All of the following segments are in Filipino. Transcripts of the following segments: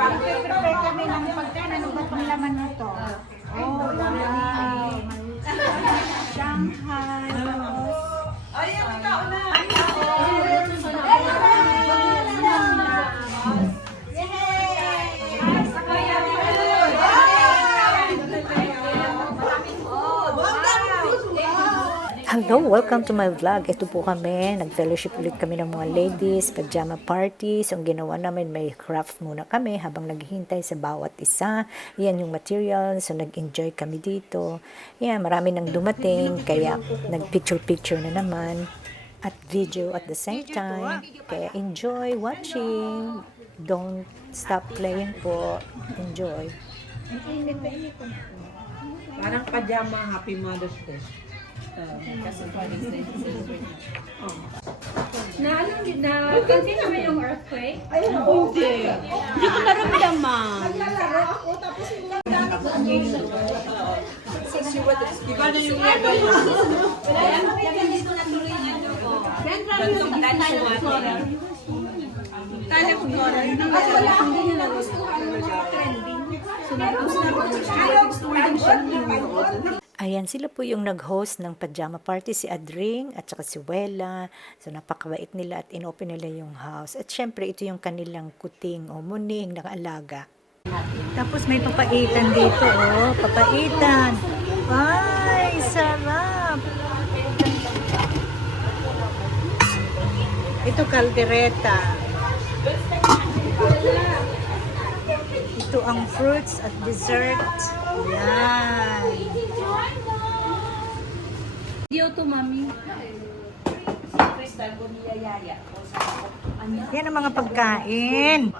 Prepare kami ng pagkain. Ano ba pang laman nito? Oh, wow. Shanghai. Ay, ang ikaw na. Hello! Welcome to my vlog. Ito po kami, nag-fellowship ulit kami ng mga ladies, pajama party. So, ang ginawa namin, may craft muna kami habang naghihintay sa bawat isa. Yan yung material. So, nag-enjoy kami dito. Yan, marami nang dumating, kaya nag-picture-picture na naman at video at the same time. Kaya enjoy watching. Don't stop playing po. Enjoy. Parang pajama Happy Mother's Day. Kasi Fridays na celebrate na. Kasi naman yung earthquake? Ay, hindi. Hindi ko naramdaman. Iba na yung level. Ayan, sila po yung nag-host ng pajama party, si Adring at saka si Wella. So, napakabait nila at inopen nila yung house. At syempre, ito yung kanilang kuting o muning nakaalaga. Tapos may papaitan dito, oh. Papaitan. Ay, sarap. Ito, kaldereta. Ito ang fruits at dessert. Yan. Dio to, mami. Yan ang mga pagkain.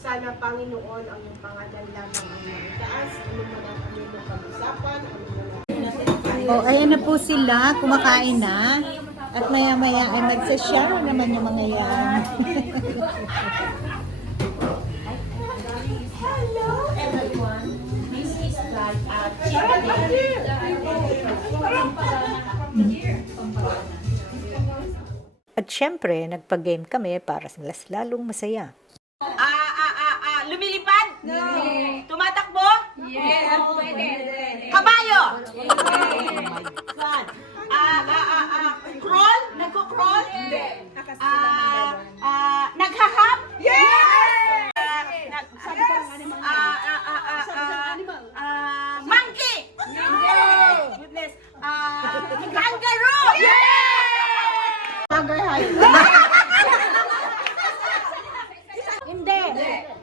Sana Panginoon ang pangalan lamang ang taas. Ano man ang aming pag-usapan. Oh, ayan na po sila. Kumakain na. At maya-maya ay magsashare naman yung mga yan. At syempre, nagpa-game kami para mas lalong masaya. Lumilipad? No. Tumatakbo? Yes. Kabayo? Crawl? Nagko-crawl? Hindi. Naghahap? Yes! Monkey? Goodness. Kangaroo? Yes! Hindi.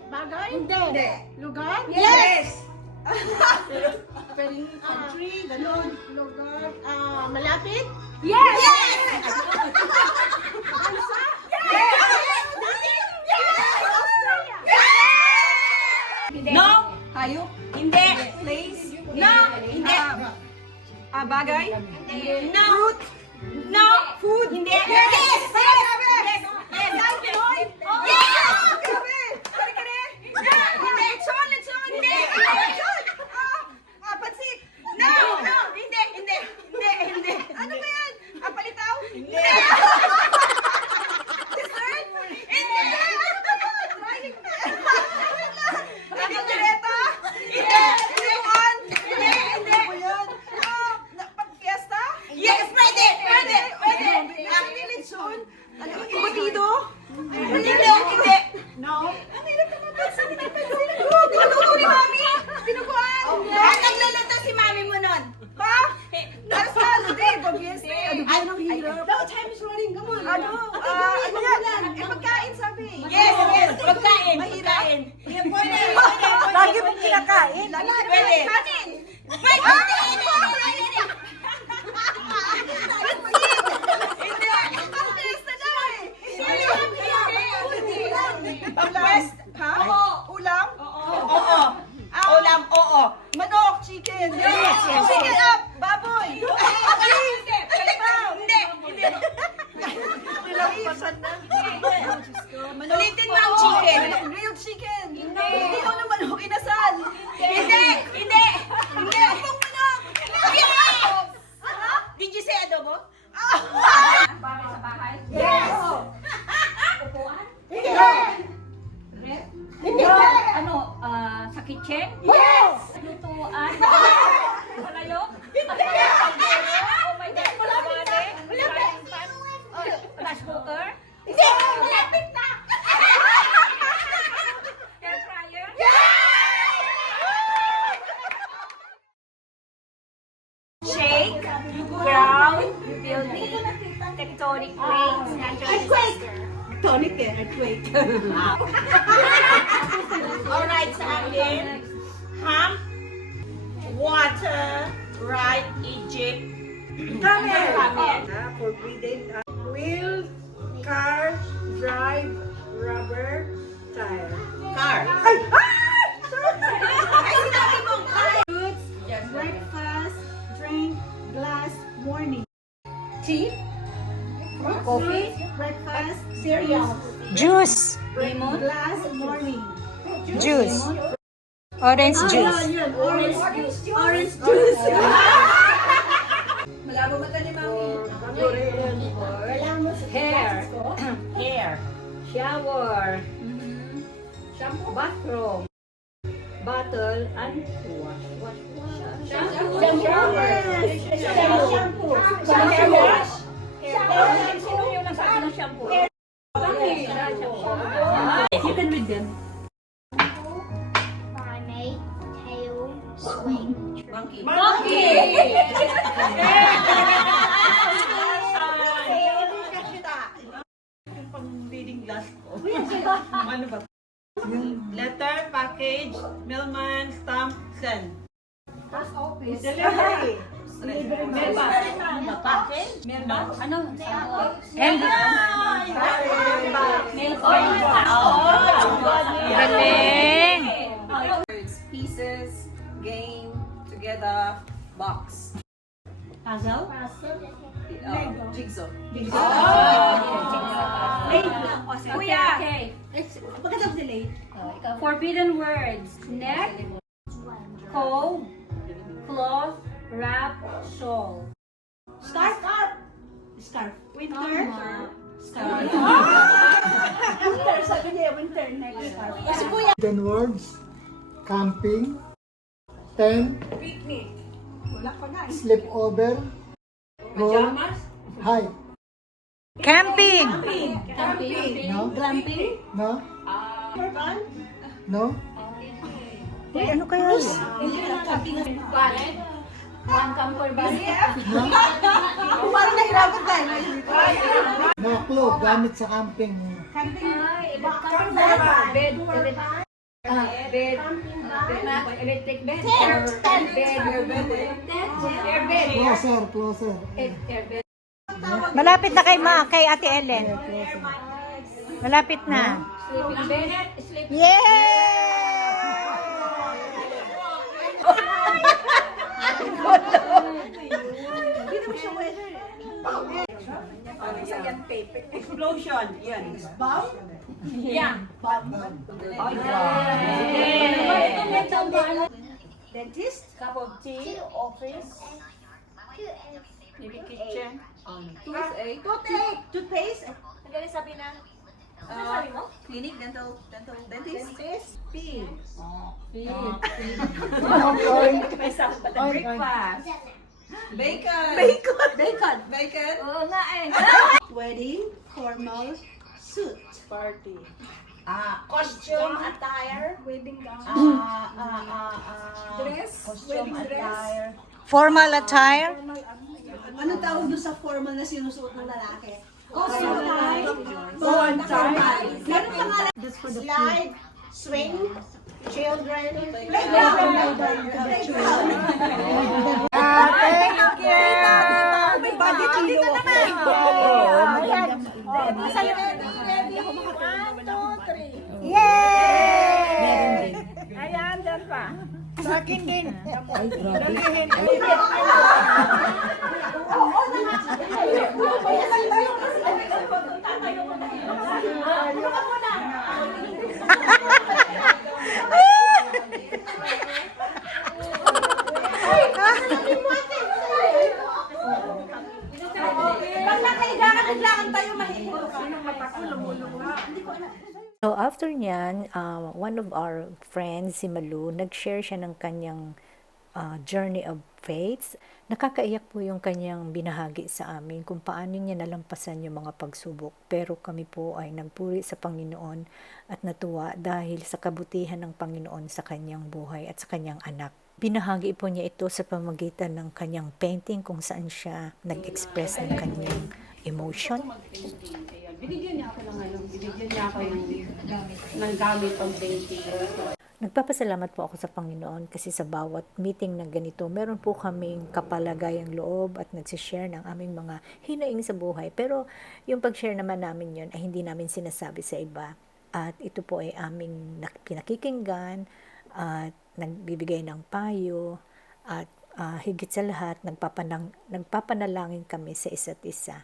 Bagay? Hindi. Lugar? Yes! Pwedeng tree, ganun. Lugar. Malapit? Yes! Yes! Bansa? No? Hayop? Hindi. Place? No? Hindi. Bagay? No. Fruit? No. Food? Hindi. Yes! Yes! Yes! Yes! Yes! Hindi. Lechon? Hindi. Pansit? No! No! Hindi. Hindi. Hindi. Hindi. Ano ba yan? Palitaw? Hindi. Dessert? Hindi. Ano ba yan? Kaldereta? Hindi. Limon? Hindi. Hindi. Pag-fiesta? Yes, pwede. Pwede. Pwede. Lechon? kitchen? Yes! Lutuan? Palayok? Oh my God, malabane? Frying pan? Rice cooker? Hindi! Malapit na! Air fryer? Shake, ground, building, tectonic plates, natural disaster. Tonic eh, earthquake. Alright, sa akin, ham, water, right, Egypt, camel. Forbidden. Wheels, car, drive, rubber, tire. Car. Ay! Ay, sinabi mong car. Fruits, breakfast, drink, glass, morning. Tea? Coffee, breakfast, cereal. Juice. Lemon? Glass, morning. Juice. Orange juice. Yun, orange juice. Orange juice. Malabo mata ni Mami. Hair? Hair. Shower? Shampoo? Bathroom? Bottle and wash. Shampoo? Sino yung nagsabi ng shampoo? You can read them. Primate, tail, swing. Monkey. Yung pang-reading glass ko. Ano ba? Yung letter, package, mailman, stamp, send. Delivery. Melba. Package? Melba. Ano? Galing! Words, pieces, game, together, box. Puzzle? Jigsaw. Kuya! Okay. Forbidden words. Neck, comb, cloth, wrap, shawl. Scarf. Scarf. Winter. Scarf. Winter, sabi niya, winter, next scarf. Kasi kuya. 10 words, camping, tent, Picnic. Wala pa nga. sleepover, roll, hike. Camping! Camping. No? Glamping. No? Urban. No? Uy, ano kaya yun? One camper bag. Parang nahirapan tayo. Mga clue, gamit sa camping. Camping. Bed. Bed. Electric bed. Air bed. Closer. Air bed. Malapit na kay Ate Ellen. Malapit na. Sleeping bed. Sleeping Explosion. Yan. Yeah. Dentist. Cup of tea, office, maybe kitchen. Toothache. Toothpaste. Clinic, dental, dentist. Pee. Breakfast. Bacon. Bacon. Oo nga eh. Wedding. Formal. Suit. Party. Costume, attire. Wedding gown. Dress. Costume, attire. Formal attire? Anong tawag doon sa formal na sinusuot ng lalaki? Costume. Meron pangalan. Slide. Swing. Children. Playground. Thank you! May budget dito naman. Yay! Ayan, dyan pa. Sa akin din. So after niyan, one of our friends, si Malu, nag-share siya ng kanyang journey of faith. Nakakaiyak po yung kanyang binahagi sa amin kung paano niya nalampasan yung mga pagsubok. Pero kami po ay nagpuri sa Panginoon at natuwa dahil sa kabutihan ng Panginoon sa kanyang buhay at sa kanyang anak. Binahagi po niya ito sa pamamagitan ng kanyang painting kung saan siya nag-express ng kanyang emotion. Binigyan niya ako ng binigyan niya ako ng gamit pang painting. Nagpapasalamat po ako sa Panginoon kasi sa bawat meeting na ganito, meron po kaming kapalagayang loob at nagsishare ng aming mga hinaing sa buhay. Pero yung pag-share naman namin yun ay hindi namin sinasabi sa iba. At ito po ay aming pinakikinggan at nagbibigay ng payo at higit sa lahat nagpapanalangin kami sa isa't isa.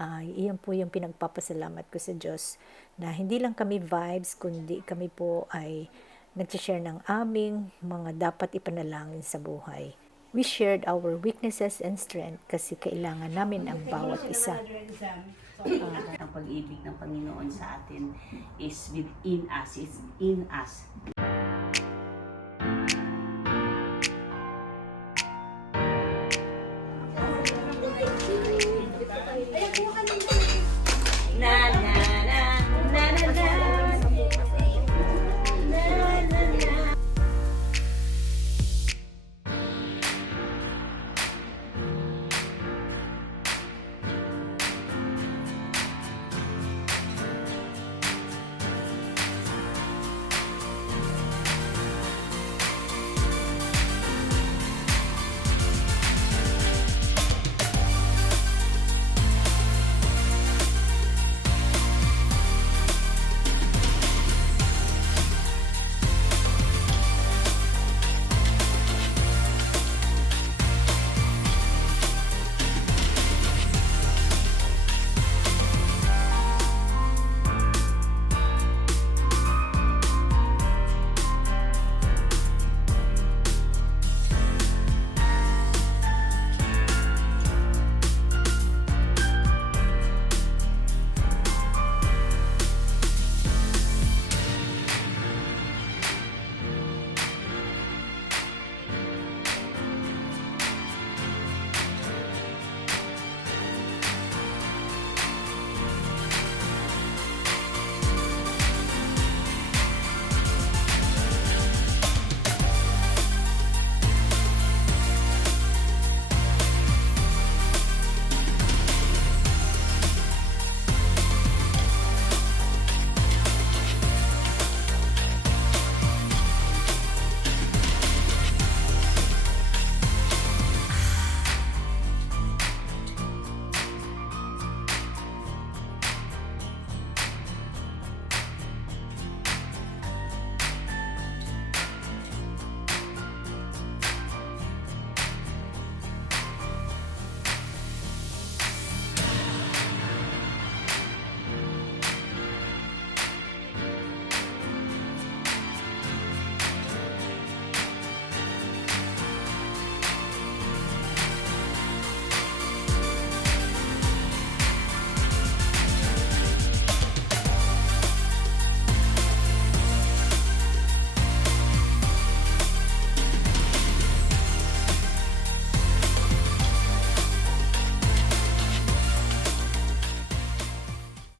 Iyan po yung pinagpapasalamat ko sa Diyos na hindi lang kami vibes kundi kami po ay nag-share ng aming mga dapat ipanalangin sa buhay. We shared our weaknesses and strength kasi kailangan namin ang bawat isa. Ang pag-ibig ng Panginoon sa atin is within us, is in us.